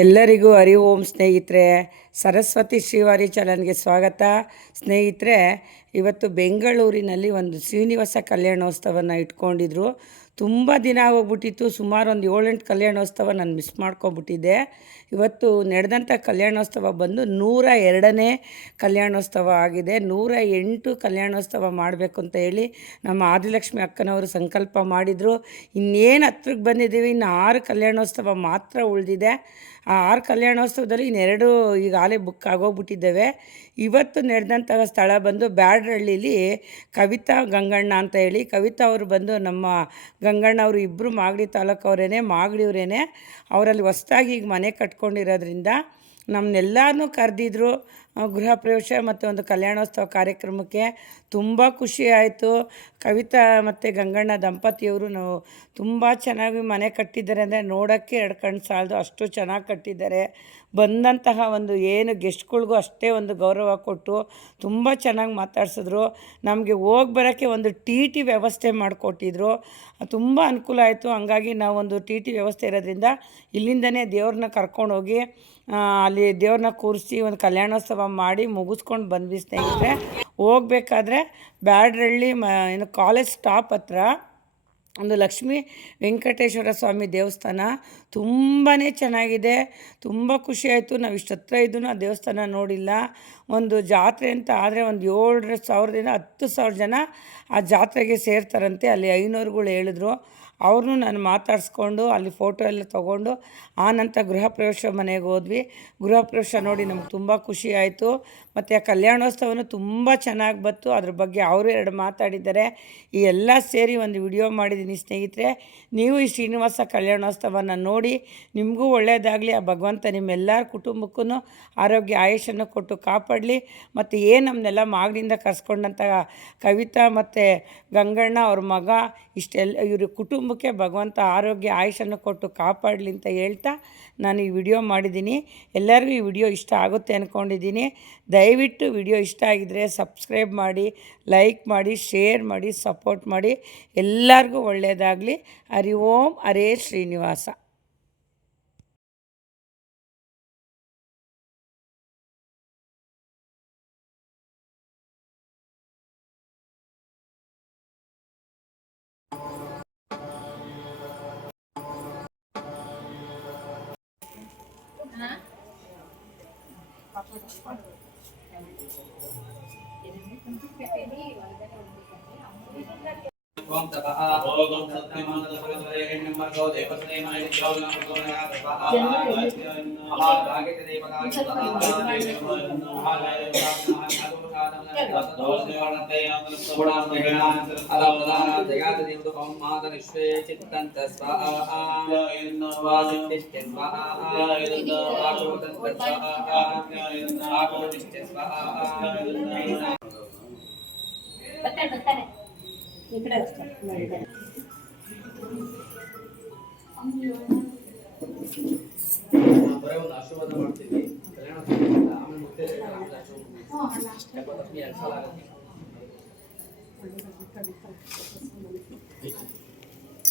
ಎಲ್ಲರಿಗೂ ಹರಿ ಓಂ ಸ್ನೇಹಿತರೆ, ಸರಸ್ವತಿ ಶ್ರೀವಾರಿ ಚಾನಲ್ಗೆ ಸ್ವಾಗತ. ಸ್ನೇಹಿತರೆ, ಇವತ್ತು ಬೆಂಗಳೂರಿನಲ್ಲಿ ಒಂದು ಶ್ರೀನಿವಾಸ ಕಲ್ಯಾಣೋತ್ಸವನ ಇಟ್ಕೊಂಡಿದ್ರು. ತುಂಬ ದಿನ ಆಗೋಗ್ಬಿಟ್ಟಿತ್ತು. ಸುಮಾರು ಒಂದು 7-8 ಕಲ್ಯಾಣೋತ್ಸವ ನಾನು ಮಿಸ್ ಮಾಡ್ಕೊಬಿಟ್ಟಿದ್ದೆ. ಇವತ್ತು ನಡೆದಂಥ ಕಲ್ಯಾಣೋತ್ಸವ ಬಂದು 102ನೇ ಕಲ್ಯಾಣೋತ್ಸವ ಆಗಿದೆ. 108 ಕಲ್ಯಾಣೋತ್ಸವ ಮಾಡಬೇಕು ಅಂತ ಹೇಳಿ ನಮ್ಮ ಆದಿಲಕ್ಷ್ಮಿ ಅಕ್ಕನವರು ಸಂಕಲ್ಪ ಮಾಡಿದರು. ಇನ್ನೇನು ಹತ್ರಕ್ಕೆ ಬಂದಿದ್ದೀವಿ, ಇನ್ನು 6 ಕಲ್ಯಾಣೋತ್ಸವ ಮಾತ್ರ ಉಳಿದಿದೆ. ಆ 6 ಕಲ್ಯಾಣೋತ್ಸವದಲ್ಲಿ ಇನ್ನೆರಡು ಈಗಾಗಲೇ ಬುಕ್ ಆಗೋಗ್ಬಿಟ್ಟಿದ್ದೇವೆ. ಇವತ್ತು ನಡೆದಂಥ ಸ್ಥಳ ಬಂದು ಬ್ಯಾಡರಳ್ಳಿಲಿ ಕವಿತಾ ಗಂಗಣ್ಣ ಅಂತ ಹೇಳಿ. ಕವಿತಾ ಅವರು ಬಂದು ನಮ್ಮ ಗಂಗಣ್ಣ ಅವರು ಇಬ್ಬರು ಮಾಗಡಿ ತಾಲೂಕವರೇ, ಮಾಗಡಿಯವರೇನೆ. ಅವರಲ್ಲಿ ಹೊಸ್ದಾಗಿ ಈಗ ಮನೆ ಕಟ್ಕೊಂಡಿರೋದ್ರಿಂದ ನಮ್ಮನ್ನೆಲ್ಲನೂ ಕರೆದಿದ್ರು ಗೃಹ ಪ್ರವೇಶ ಮತ್ತು ಒಂದು ಕಲ್ಯಾಣೋತ್ಸವ ಕಾರ್ಯಕ್ರಮಕ್ಕೆ. ತುಂಬ ಖುಷಿ ಆಯಿತು. ಕವಿತಾ ಮತ್ತು ಗಂಗಣ್ಣ ದಂಪತಿಯವರು ನಾವು ತುಂಬ ಚೆನ್ನಾಗಿ ಮನೆ ಕಟ್ಟಿದ್ದಾರೆ ಅಂದರೆ ನೋಡೋಕ್ಕೆ 2 ಕಣ್ಣು ಸಾಲದು, ಅಷ್ಟು ಚೆನ್ನಾಗಿ ಕಟ್ಟಿದ್ದಾರೆ. ಬಂದಂತಹ ಒಂದು ಏನು ಗೆಸ್ಟ್ಗಳಿಗೂ ಅಷ್ಟೇ ಒಂದು ಗೌರವ ಕೊಟ್ಟು ತುಂಬ ಚೆನ್ನಾಗಿ ಮಾತಾಡ್ಸಿದ್ರು. ನಮಗೆ ಹೋಗಿ ಬರೋಕ್ಕೆ ಒಂದು ಟಿ ವ್ಯವಸ್ಥೆ ಮಾಡಿಕೊಟ್ಟಿದ್ರು. ತುಂಬ ಅನುಕೂಲ ಆಯಿತು. ಹಂಗಾಗಿ ನಾವು ಒಂದು ಟಿ ವ್ಯವಸ್ಥೆ ಇರೋದ್ರಿಂದ ಇಲ್ಲಿಂದನೇ ದೇವ್ರನ್ನ ಕರ್ಕೊಂಡೋಗಿ ಅಲ್ಲಿ ದೇವ್ರನ್ನ ಕೂರಿಸಿ ಒಂದು ಕಲ್ಯಾಣೋತ್ಸವ ಮಾಡಿ ಮುಗಿಸ್ಕೊಂಡು ಬಂದ್ವಿ ಸ್ನೇಹಿತರೆ. ಹೋಗ್ಬೇಕಾದ್ರೆ ಬ್ಯಾಡರಳ್ಳಿ ಏನು ಕಾಲೇಜ್ ಸ್ಟಾಪ್ ಹತ್ರ ಒಂದು ಲಕ್ಷ್ಮೀ ವೆಂಕಟೇಶ್ವರ ಸ್ವಾಮಿ ದೇವಸ್ಥಾನ ತುಂಬಾ ಚೆನ್ನಾಗಿದೆ. ತುಂಬ ಖುಷಿಯಾಯಿತು. ನಾವು ಇಷ್ಟು ಹತ್ರ ಇದ್ದೂ ಆ ದೇವಸ್ಥಾನ ನೋಡಿಲ್ಲ. ಒಂದು ಜಾತ್ರೆ ಅಂತ ಆದರೆ ಒಂದು 7,000ದಿಂದ 10,000 ಜನ ಆ ಜಾತ್ರೆಗೆ ಸೇರ್ತಾರಂತೆ. ಅಲ್ಲಿ ಐನೋರುಗಳು ಹೇಳಿದ್ರು. ಅವ್ರನ್ನೂ ನಾನು ಮಾತಾಡಿಸ್ಕೊಂಡು ಅಲ್ಲಿ ಫೋಟೋ ಎಲ್ಲ ತೊಗೊಂಡು ಆನಂತರ ಗೃಹ ಪ್ರವೇಶ ಮನೆಗೆ ಹೋದ್ವಿ. ಗೃಹ ಪ್ರವೇಶ ನೋಡಿ ನಮ್ಗೆ ತುಂಬ ಖುಷಿ ಆಯಿತು. ಮತ್ತು ಆ ಕಲ್ಯಾಣೋತ್ಸವನೂ ತುಂಬ ಚೆನ್ನಾಗಿ ಬಂತು. ಅದ್ರ ಬಗ್ಗೆ ಅವರು 2 ಮಾತಾಡಿದ್ದಾರೆ. ಈ ಎಲ್ಲ ಸೇರಿ ಒಂದು ವಿಡಿಯೋ ಮಾಡಿದ್ದೀನಿ ಸ್ನೇಹಿತರೆ. ನೀವು ಈ ಶ್ರೀನಿವಾಸ ಕಲ್ಯಾಣೋತ್ಸವನ ನೋಡಿ ನಿಮಗೂ ಒಳ್ಳೆಯದಾಗಲಿ. ಆ ಭಗವಂತ ನಿಮ್ಮೆಲ್ಲರ ಕುಟುಂಬಕ್ಕೂ ಆರೋಗ್ಯ ಆಯುಷನ್ನು ಕೊಟ್ಟು ಕಾಪಾಡಲಿ. ಮತ್ತು ಏನು ನಮ್ಮನ್ನೆಲ್ಲ ಮಾಗಡಿಯಿಂದ ಕರ್ಸ್ಕೊಂಡಂಥ ಕವಿತಾ ಮತ್ತು ಗಂಗಣ್ಣ ಅವ್ರ ಮಗ ಇಷ್ಟೆಲ್ಲ ಇವ್ರ ಕುಟುಂಬಕ್ಕೆ ಭಗವಂತ ಆರೋಗ್ಯ ಆಯುಷನ್ನು ಕೊಟ್ಟು ಕಾಪಾಡಲಿ ಅಂತ ಹೇಳ್ತಾ ನಾನು ಈ ವಿಡಿಯೋ ಮಾಡಿದ್ದೀನಿ. ಎಲ್ಲರಿಗೂ ಈ ವಿಡಿಯೋ ಇಷ್ಟ ಆಗುತ್ತೆ ಅಂದ್ಕೊಂಡಿದ್ದೀನಿ. ದಯವಿಟ್ಟು ವಿಡಿಯೋ ಇಷ್ಟ ಆಗಿದ್ದರೆ ಸಬ್ಸ್ಕ್ರೈಬ್ ಮಾಡಿ, ಲೈಕ್ ಮಾಡಿ, ಶೇರ್ ಮಾಡಿ, ಸಪೋರ್ಟ್ ಮಾಡಿ. ಎಲ್ಲರಿಗೂ ಒಳ್ಳೆಯದಾಗಲಿ. ಹರಿ ಓಂ. ಹರೇ ಶ್ರೀನಿವಾಸ. ओम तपः ओम सत्यमंगलफलवरेण्यमर्गो देवस्नेमायज्ञानमर्गोनयातपः महाभागेत इकडे असतात ಒಂದು ಆಶೀರ್ವಾದ ಮಾಡ್ತೀವಿ. ಕಲ್ಯಾಣ ಆಮೇಲೆ ಮತ್ತೆ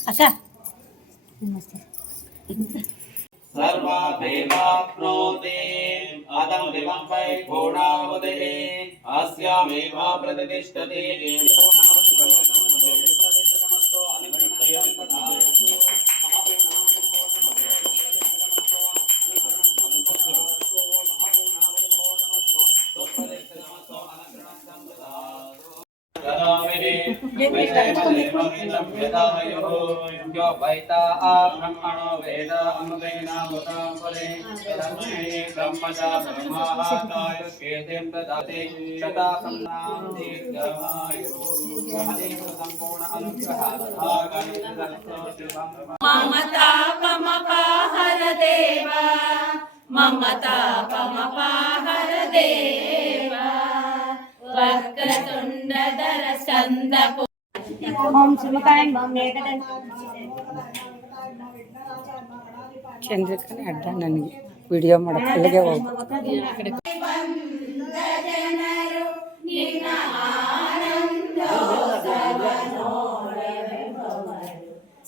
अच्छा सर्वा देवाप्नोति आदं देवं वै गुणावदे अस्यामेव प्रतिष्ठति गुणावदे प्रवेशनमस्तो अनुग्रहणमस्तु यो वैता ब्रह्मणो वेद अमृतेना मुतापरे ब्रह्मचा ब्रह्मायुष्येतिं ददाति शता सम्नाम दीर्घमायुः संपूर्ण अनुग्रह ममता पमपाहर देवा ममता पमपाहर देवा वक्रतुण्डधर स्कन्द ओम शिवकाय ಚಂದ್ರಿಕನೇ ಅಡ್ಡ ನನಗೆ ವಿಡಿಯೋ ಮಾಡೋಕ್ಕೆ ಅಲ್ಲಿಗೆ ಹೋಗಿ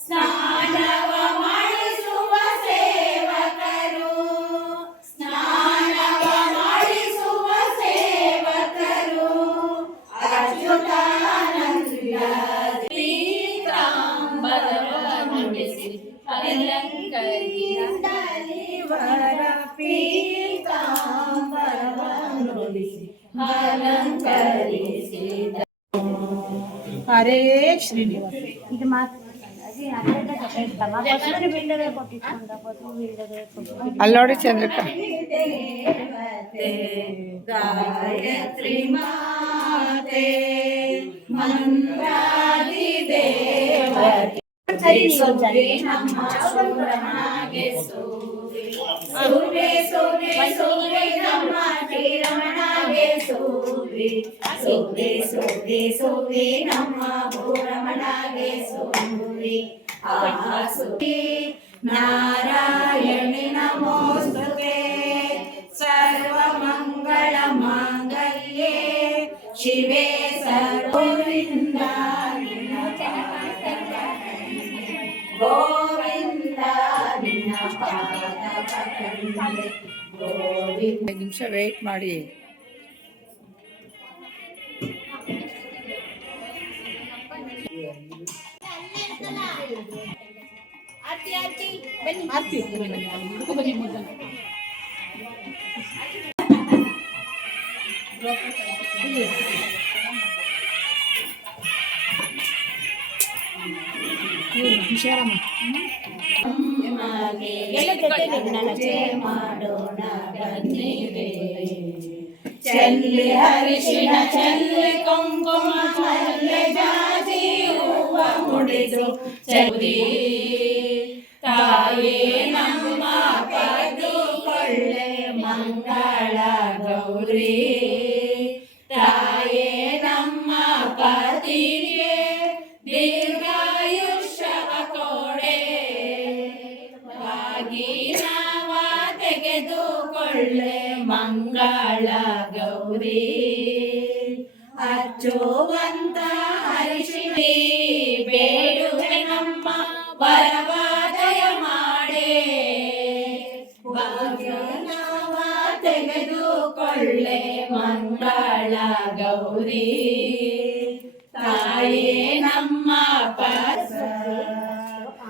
ಸ್ನಾನವ ಮಾಡಿಸುವ ಸೇವಕರು ಪೀತಾಂಬರವನ್ನುಡಿಸಿ ಅಲಂಕರಿಸಿದ ಹರೇ ಶ್ರೀನಿವಾಸ ಇದು ಮಾತ್ರ ಅಲ್ಲಿ ನೋಡಿ ಚಂದ್ರಿಕಾ. ಗಾಯತ್ರಿ ಮಾತೆ ಮಂತ್ರಾದಿ ದೇವತೆ ನಮ್ಮ ಸುರಮಣಗೆ ಸೂವೆ ಸೂವೆ ಸೂವೆ ಸೂವೆ ನಮ್ಮ ಶ್ರೀರಮಣಗೆ ಸೂವೆ ಸೂವೆ ಸೂವೆ ಸೂವೆ ನಮ್ಮ ಭೂರಮಣಗೆ ಸೂವೆ ಆಸುವೆ ನಾರಾಯಣಿ ನಮೋಸ್ತುತೆ ಸರ್ವಮಂಗಳ ಮಾಂಗಲ್ಯೆ ಶಿವೆ ಸರ್ವೋವಿಂದ ಗೋವಿಂದ ನಿನ್ನ ಪಾದ ಪಕಡಿದೆ ಗೋವಿಂದ. 5 ನಿಮಿಷ ವೆಯ್ಟ್ ಮಾಡಿ. ಮಾಡೋಣ ಬನ್ನಿರೆ ಚೆಲ್ಲಿ ಹರಿಶಿಣ ಚೆಲ್ಲಿ ಕುಂಕುಮ ಚೆಲ್ಲಿ ಜಾಜಿ ಹೂವ ಮುಡಿದು ಚೆಲ್ಲಿ ತಾಯೇ ನಮ್ಮ ಪಡೆದುಕೊಳ್ಳೆ ಮಂಗಳ ಗೌರಿ ತಾಯೇ ನಮ್ಮ ಪತಿಗೆ ದೀರ್ಘಾಯುಷ್ಯವ ಕೊಡೆ ಭಾಗೀನವ ತೆಗೆದುಕೊಳ್ಳೆ ಮಂಗಳ ಗೌರಿ ಅಚ್ಚುವಂತ ಹರಿಶಿಣಿ ಬೇಡುವೆ ನಮ್ಮ ವರವಾದಯ ಮಾಡೆ ಭಾಗ್ಯನವ ತೆಗೆದುಕೊಳ್ಳೆ ಮಂಗಳ ಗೌರಿ ತಾಯೇ ನಮ್ಮ ಪಸ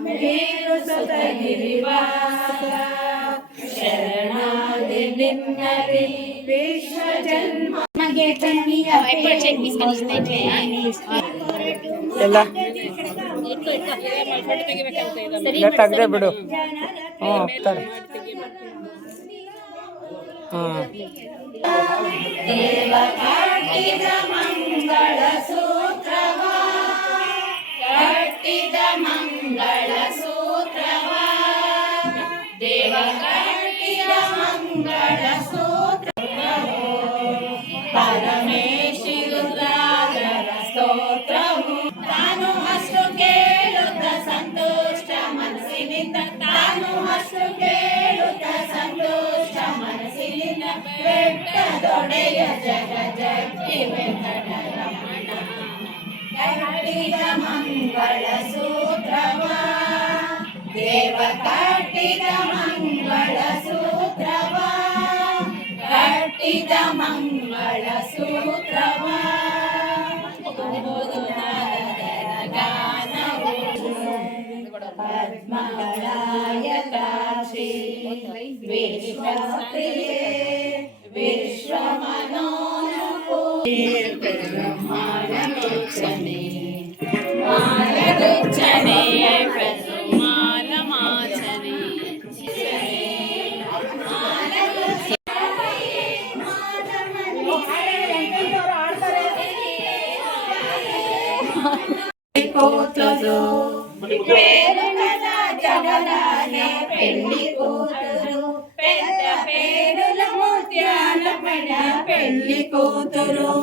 ಮೇರು ಸುತಗಿರಿವಾಸ ಶರಣಾದಿ ನಿನ್ನರಿ ವಿಶ್ವ ಜನ್ಮ ಎಲ್ಲ ತೆಗ್ದೆ ಬಿಡು. ಹ್ಞೂ ಹೋಗ್ತಾರೆ. ಹಾಂ ದೇವ ಕಟ್ಟಿದ ಮಂಗಳ ಸೂತ್ರವ ಕಟ್ಟಿದ ಮಂಗಳ ಸೂತ್ರವ ದೇವ ಕಟ್ಟಿದ ಮಂಗಳ ಸೂತ್ರವು ಪರಮೇಶಿ ರುದ್ರಾದರ ಸ್ತೋತ್ರವು ತಾನು ಅಷ್ಟು ಕೇಳುತ್ತ ಸಂತುಷ್ಟ ಮನಸ್ಸಿನಿಂದ ತಾನು ಅಷ್ಟು ಕೇಳುತ್ತ ಸಂತುಷ್ಟ ಮನಸ್ಸಿನಿಂದ ಬೆಟ್ಟದೊಡೆಯ ಜಗ ಜಗ್ಗಿ ವೆಂಕಟರಮಣ ಕಟ್ಟಿದ ಮಂಗಳ ಸೂತ್ರವ ದೇವ ಕಟ್ಟಿದ ಮಂಗಳ ಸೂತ್ರವ ಕಟ್ಟಿದ ಮಂಗಳ ಸೂತ್ರವ ಗಾನವು ಪದ್ಮಗಳಾಯತಾಕ್ಷಿ ವಿಶ್ವಪ್ರಿಯೆ ಮಾಲಗುಚ್ಚನೆ ಮಾಲಗುಚ್ಚನೆ ಮಾಲಮಾಚನೆ ಕೂತದು పేరుల జగలానే పెళ్లి కూతురు పెద్ద పేరుల ముత్యాల పడ పెళ్లి కూతురు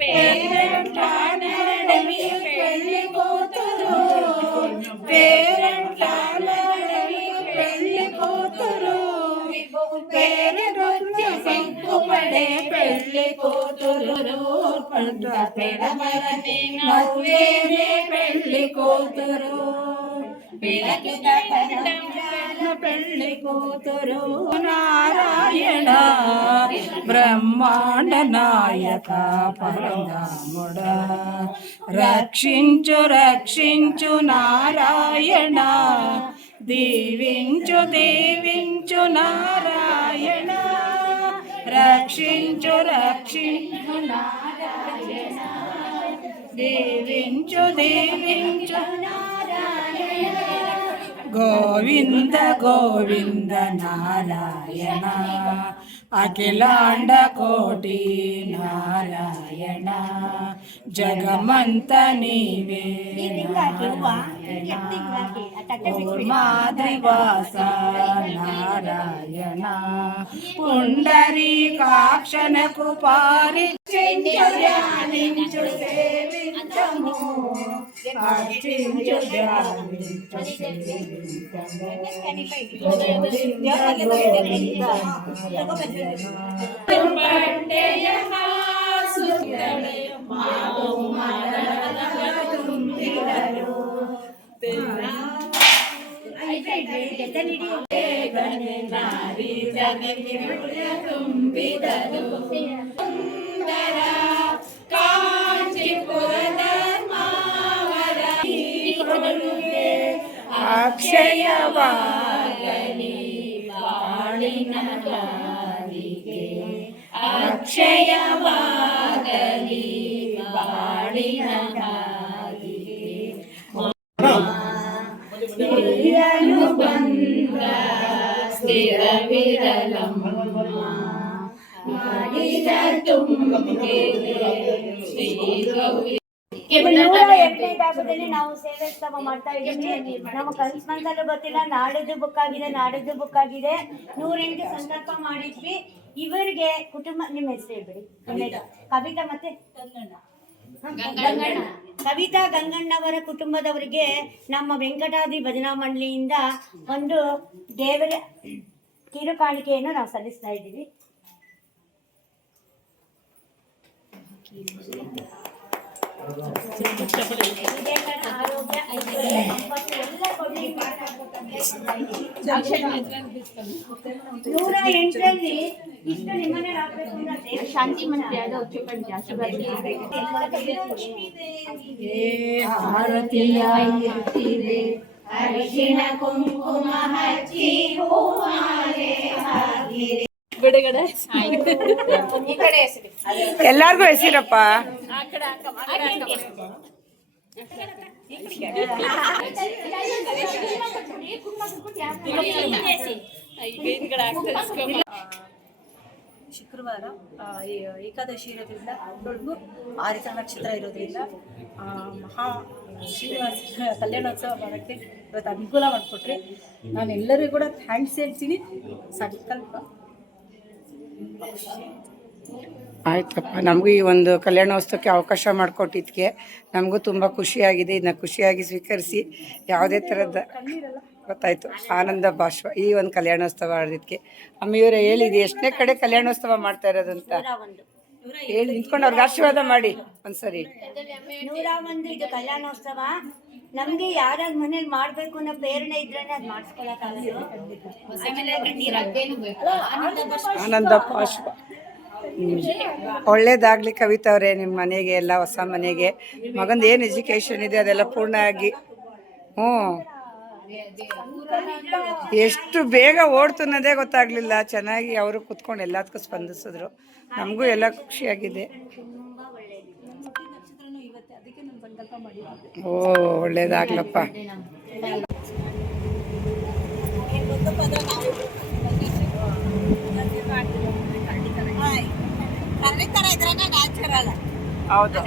పేరంటాడమి పెళ్లి కూతురు పేరంటాడమి పెళ్లి కూతురు పేరుకొచ్చి సిగ్గుపడే పెళ్లి కూతురు పంట పెడమరని నవ్వేనే పెళ్లి కూతురు పెళ్లి కూతురు నారాయణ బ్రహ్మాండ నాయక పరమాముడ రక్షించు రక్షించు నారాయణ దీవించు దీవించు నారాయణ రక్షించు రక్షించు నారాయణ దీవించు దీవించు నారాయణ గోవింద గోవింద నారాయణ అఖిలాండ కోటి నారాయణ జగమంత నీవే మాద్రివాస నారాయణ పుండరీకాక్షణకు పారిచించు ధ్యానించు సేవించము అర్చించు ధ్యానించు అక్షయవాగని పాడిన గాలికే అక్షయవాగని పాడిన గాలికే అనుబంధ స్థిర విరలం ಮಾಡಿದ ತುಂಬಿಗೆ ಶ್ರೀ ಗೌರಿ ಈಗ 108ನೇ ಭಾಗದಲ್ಲಿ ನಾವು ಸೇವೆಸ್ತವ ಮಾಡ್ತಾ ಇದ್ದೀವಿ. ನಮ್ಮ ಕನ್ಸ್ಮಂತಲ್ಲೂ ಗೊತ್ತಿಲ್ಲ, ನಾಡಿದ್ದು ಬುಕ್ ಆಗಿದೆ, ನಾಡಿದ್ದು ಬುಕ್ ಆಗಿದೆ. 108 ಸಂಕಲ್ಪ ಮಾಡಿದ್ವಿ. ಇವರಿಗೆ ಕುಟುಂಬ, ನಿಮ್ಮ ಹೆಸರು ಹೇಳ್ಬೇಡಿ, ಕವಿತಾ ಮತ್ತೆ ಗಂಗಣ್ಣ, ಕವಿತಾ ಗಂಗಣ್ಣವರ ಕುಟುಂಬದವರಿಗೆ ನಮ್ಮ ವೆಂಕಟಾದ್ರಿ ಭಜನಾ ಮಂಡಳಿಯಿಂದ ಒಂದು ದೇವರ ಕಿರು ಕಾಣಿಕೆಯನ್ನು ನಾವು ಸಲ್ಲಿಸ್ತಾ ಇದ್ದೀವಿ. ಆರೋಗ್ಯ, ಐಶ್ವರ್ಯ, ಸಂಪತ್ತು ಎಲ್ಲ ಕೊಡ್ಲಿ. 108ರಲ್ಲಿ ಇಷ್ಟು ನಿಮ್ಮನೆ ಹಾಕ್ಬೇಕು ಅಂದ್ರೆ ಶಾಂತಿ ಮಂತ್ರಿ ಆದ ಆರತಿಯ ಅರಿಶಿಣ ಕುಂಕುಮ ಹಚ್ಚಿ ಹೂಮಾಲೆ ಹಾಕಿರಿ. ಬಿಡುಗಡೆ ಈ ಕಡೆ ಹೆಸರು ಎಲ್ಲಾರ್ಗೂ ಹೆಸರಪ್ಪ. ಶುಕ್ರವಾರ ಏಕಾದಶಿ ಇರೋದ್ರಿಂದ ಬೆಳಗು ಆದಿತ್ಯ ನಕ್ಷತ್ರ ಇರೋದ್ರಿಂದ ಮಹಾ ಶ್ರೀನಿವಾಸ ಕಲ್ಯಾಣೋತ್ಸವ ಮಾಡೋಕ್ಕೆ ಇವತ್ತು ಅನುಕೂಲ ಮಾಡಿಕೊಟ್ರಿ. ನಾನು ಎಲ್ಲರಿಗೂ ಕೂಡ ಥ್ಯಾಂಕ್ಸ್ ಹೇಳ್ತೀನಿ. ಸಂಕಲ್ಪ ಆಯ್ತಪ್ಪ, ನಮಗೂ ಈ ಒಂದು ಕಲ್ಯಾಣೋತ್ಸವಕ್ಕೆ ಅವಕಾಶ ಮಾಡಿಕೊಟ್ಟಿದ್ದಕ್ಕೆ ನಮಗೂ ತುಂಬ ಖುಷಿಯಾಗಿದೆ. ಇದನ್ನ ಖುಷಿಯಾಗಿ ಸ್ವೀಕರಿಸಿ ಯಾವುದೇ ಥರದ ಗೊತ್ತಾಯಿತು ಆನಂದ ಭಾಷ್ವ ಈ ಒಂದು ಕಲ್ಯಾಣೋತ್ಸವ ಆಡೋದಕ್ಕೆ. ಅಮ್ಮಿಯವರೇ ಹೇಳಿದೆ ಎಷ್ಟನೇ ಕಡೆ ಕಲ್ಯಾಣೋತ್ಸವ ಮಾಡ್ತಾ ಇರೋದಂತ ಹೇಳಿ ನಿಂತ್ಕೊಂಡು ಅವ್ರಿಗೆ ಆಶೀರ್ವಾದ ಮಾಡಿ ಒಂದ್ಸರಿ. 101 ಇದು ಕಲ್ಯಾಣೋತ್ಸವ. ನಮ್ಗೆ ಯಾರ್ಯಾರ ಮನೇಲಿ ಮಾಡ್ಬೇಕು ಅನ್ನೋ ಪ್ರೇರಣೆ ಇದ್ರೇನೆ ಅದು ಮಾಡಿಸ್ಕೊಳಕ್ಕಾಗಲ್ಲ. ಆನಂದ ಭಾಷ್ವ. ಒಳ್ಳೇದಾಗಲಿ ಕವಿತಾ ಅವರೇ, ನಿಮ್ಮ ಮನೆಗೆ ಎಲ್ಲ ಹೊಸ ಮನೆಗೆ ಮಗಂದು ಏನು ಎಜುಕೇಷನ್ ಇದೆ ಅದೆಲ್ಲ ಪೂರ್ಣ ಆಗಿ. ಎಷ್ಟು ಬೇಗ ಓಡ್ತು ಅನ್ನೋದೇ ಗೊತ್ತಾಗ್ಲಿಲ್ಲ. ಚೆನ್ನಾಗಿ ಅವರು ಕುತ್ಕೊಂಡು ಎಲ್ಲದಕ್ಕೂ ಸ್ಪಂದಿಸಿದ್ರು. ನಮಗೂ ಎಲ್ಲ ಖುಷಿಯಾಗಿದೆ. ಓ ಒಳ್ಳೇದಾಗ್ಲಪ್ಪ. ಹೌದು,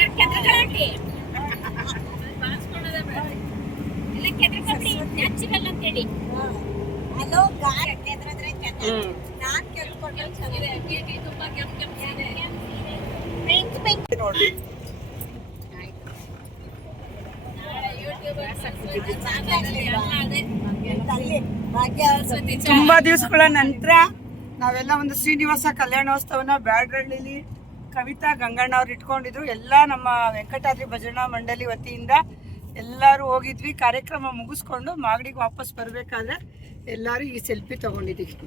ತುಂಬಾ ದಿವಸಗಳ ನಂತರ ನಾವೆಲ್ಲ ಒಂದು ಶ್ರೀನಿವಾಸ ಕಲ್ಯಾಣೋತ್ಸವನ ಬ್ಯಾಡರಳ್ಳಿಲಿ ಕವಿತಾ ಗಂಗಣ್ಣ ಅವ್ರು ಇಟ್ಕೊಂಡಿದ್ರು. ಎಲ್ಲ ನಮ್ಮ ವೆಂಕಟಾದ್ರಿ ಭಜನಾ ಮಂಡಳಿ ವತಿಯಿಂದ ಎಲ್ಲರೂ ಹೋಗಿದ್ವಿ. ಕಾರ್ಯಕ್ರಮ ಮುಗಿಸ್ಕೊಂಡು ಮಾಗಡಿಗೆ ವಾಪಸ್ ಬರಬೇಕಾದ್ರೆ ಎಲ್ಲರೂ ಈ ಸೆಲ್ಫಿ ತಗೊಂಡಿದ್ದೀವಿ.